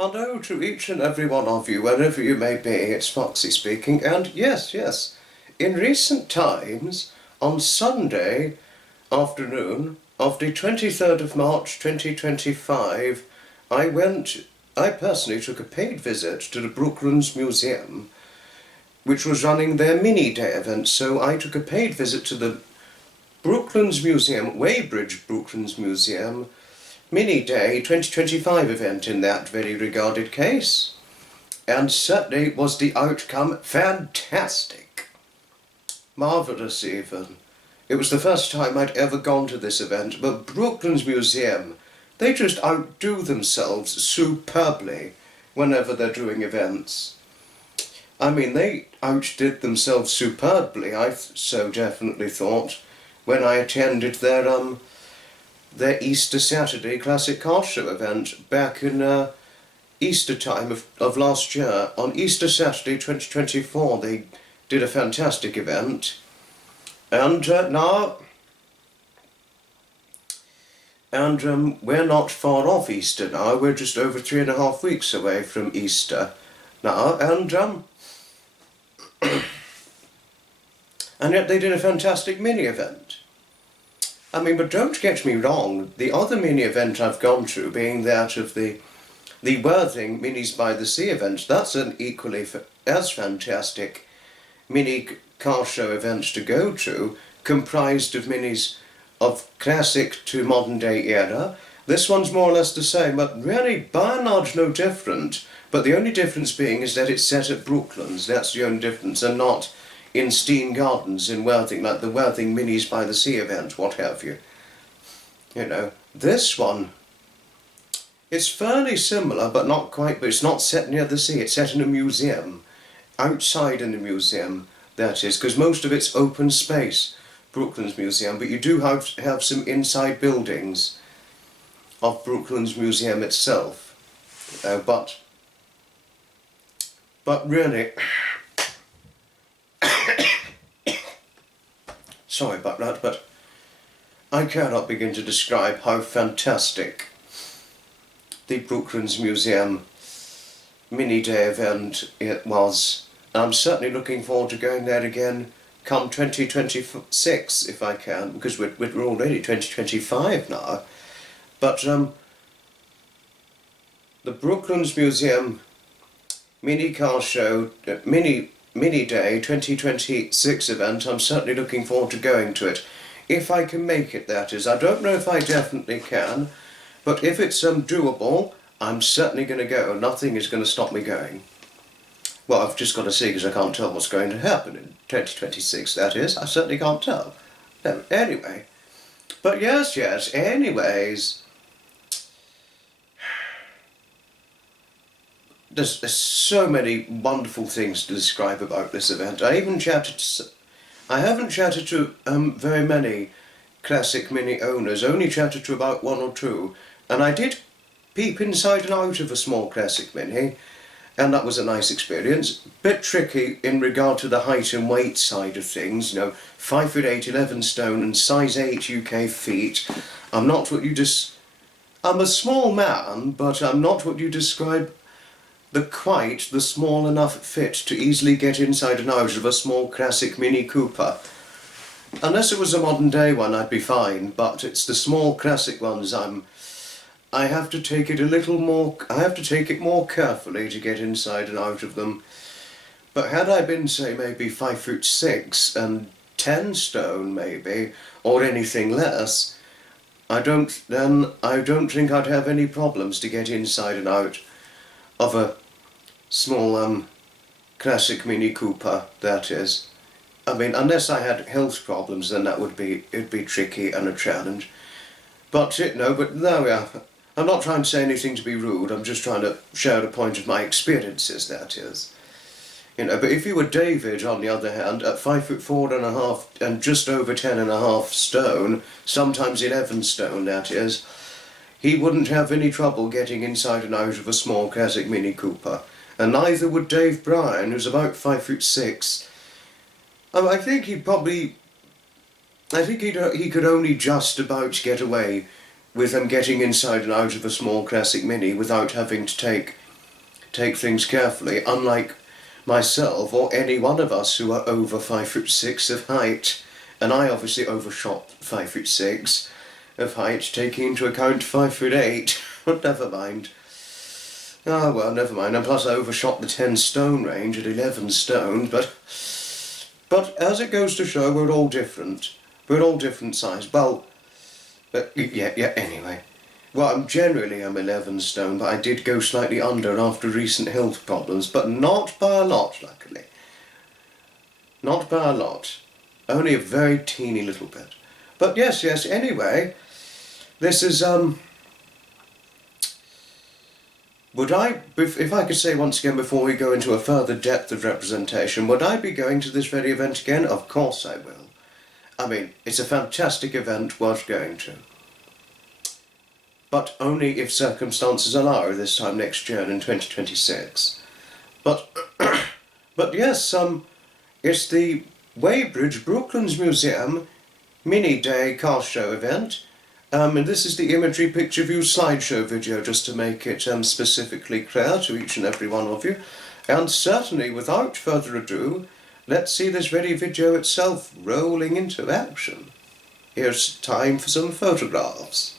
Hello to each and every one of you, wherever you may be. It's Foxy speaking, and yes, in recent times, on Sunday afternoon of the 23rd of March 2025, I personally took a paid visit to the Brooklands Museum, which was running their mini-day event. So I took a paid visit to the Brooklands Museum, Weybridge Brooklands Museum, mini-day 2025 event in that very regarded case. And certainly was the outcome fantastic. Marvellous even. It was the first time I'd ever gone to this event, but Brooklands Museum, they just outdo themselves superbly whenever they're doing events. I mean, they outdid themselves superbly, I so definitely thought, when I attended their Easter Saturday Classic Car Show event back in Easter time of last year. On Easter Saturday 2024 they did a fantastic event, and we're not far off Easter now. We're just over 3.5 weeks away from Easter now, and yet they did a fantastic mini event. I mean, but don't get me wrong, the other mini event I've gone to, being that of the Worthing Minis by the Sea event, that's an equally as fantastic mini car show event to go to, comprised of minis of classic to modern day era. This one's more or less the same, but really by and large no different. But the only difference being is that it's set at Brooklands. That's the only difference, and not in Steen Gardens in Worthing, like the Worthing Minis by the Sea event, what have you. You know, this one, it's fairly similar, but not quite, but it's not set near the sea. It's set in a museum, outside in the museum, that is, because most of it's open space, Brooklands Museum, but you do have some inside buildings of Brooklands Museum itself. But really, sorry about that, but I cannot begin to describe how fantastic the Brooklands Museum mini-day event it was. I'm certainly looking forward to going there again come 2026 if I can, because we're already 2025 now. But the Brooklands Museum mini car show, mini day 2026 event, I'm certainly looking forward to going to it. If I can make it, that is. I don't know if I definitely can, but if it's doable, I'm certainly going to go. Nothing is going to stop me going. Well, I've just got to see, because I can't tell what's going to happen in 2026, that is. I certainly can't tell. No, anyway. But yes, anyways. There's so many wonderful things to describe about this event. I haven't chatted to very many classic mini owners, only chatted to about one or two, and I did peep inside and out of a small classic mini, and that was a nice experience. Bit tricky in regard to the height and weight side of things, you know, 5'8", 11 stone and size 8 UK feet. I'm a small man, but I'm not what you describe the small enough fit to easily get inside and out of a small classic Mini Cooper. Unless it was a modern day one, I'd be fine, but it's the small classic ones I have to take it more carefully to get inside and out of them. But had I been, say, maybe 5'6" and 10 stone maybe, or anything less, I don't think I'd have any problems to get inside and out of a small classic Mini Cooper, that is. I mean, unless I had health problems, then it'd be tricky and a challenge. But there we are. I'm not trying to say anything to be rude, I'm just trying to share a point of my experiences, that is. You know, but if you were David, on the other hand, at 5'4.5" and just over 10.5 stone, sometimes 11 stone, that is, he wouldn't have any trouble getting inside and out of a small classic Mini Cooper. And neither would Dave Bryan, who's about 5'6". I think he could only just about get away with him getting inside and out of a small classic Mini without having to take take things carefully, unlike myself or any one of us who are over 5'6" of height. And I obviously overshot 5'6" of height, taking into account 5'8". But never mind. Ah, well, never mind. And plus I overshot the 10 stone range at 11 stone, but as it goes to show, we're all different. We're all different size. Well, anyway. Well, I'm 11 stone, but I did go slightly under after recent health problems, but not by a lot, luckily. Not by a lot. Only a very teeny little bit. But yes, anyway, this is, would I, if I could say once again before we go into a further depth of representation, would I be going to this very event again? Of course I will. I mean, it's a fantastic event worth going to. But only if circumstances allow this time next year in 2026. But yes, it's the Weybridge Brooklands Museum mini-day car show event. And this is the Imagery Picture View slideshow video, just to make it specifically clear to each and every one of you. And certainly, without further ado, let's see this very video itself rolling into action. Here's time for some photographs.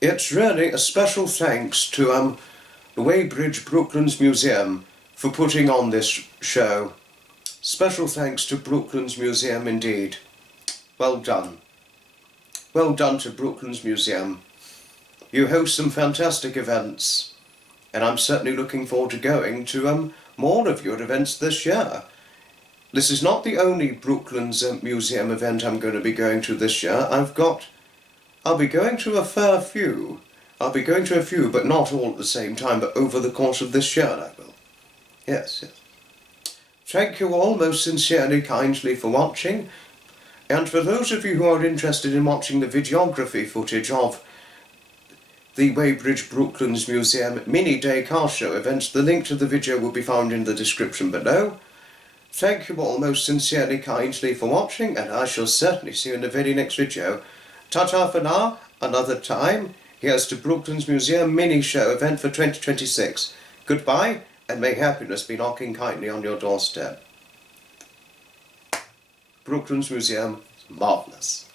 it's really a special thanks to the Weybridge Brooklands Museum for putting on this show. Special thanks to Brooklands Museum indeed. Well done. Well done to Brooklands Museum. You host some fantastic events, and I'm certainly looking forward to going to more of your events this year. This is not the only Brooklands Museum event I'm going to be going to this year. I'll be going to a fair few. I'll be going to a few, but not all at the same time, but over the course of this year I will. Yes, yes. Thank you all most sincerely, kindly for watching. And for those of you who are interested in watching the videography footage of the Weybridge Brooklands Museum mini-day car show event, the link to the video will be found in the description below. Thank you all most sincerely, kindly for watching, and I shall certainly see you in the very next video. Ta-ta for now, another time. Here's to Brooklands Museum mini-show event for 2026. Goodbye, and may happiness be knocking kindly on your doorstep. Brooklands Museum, marvellous.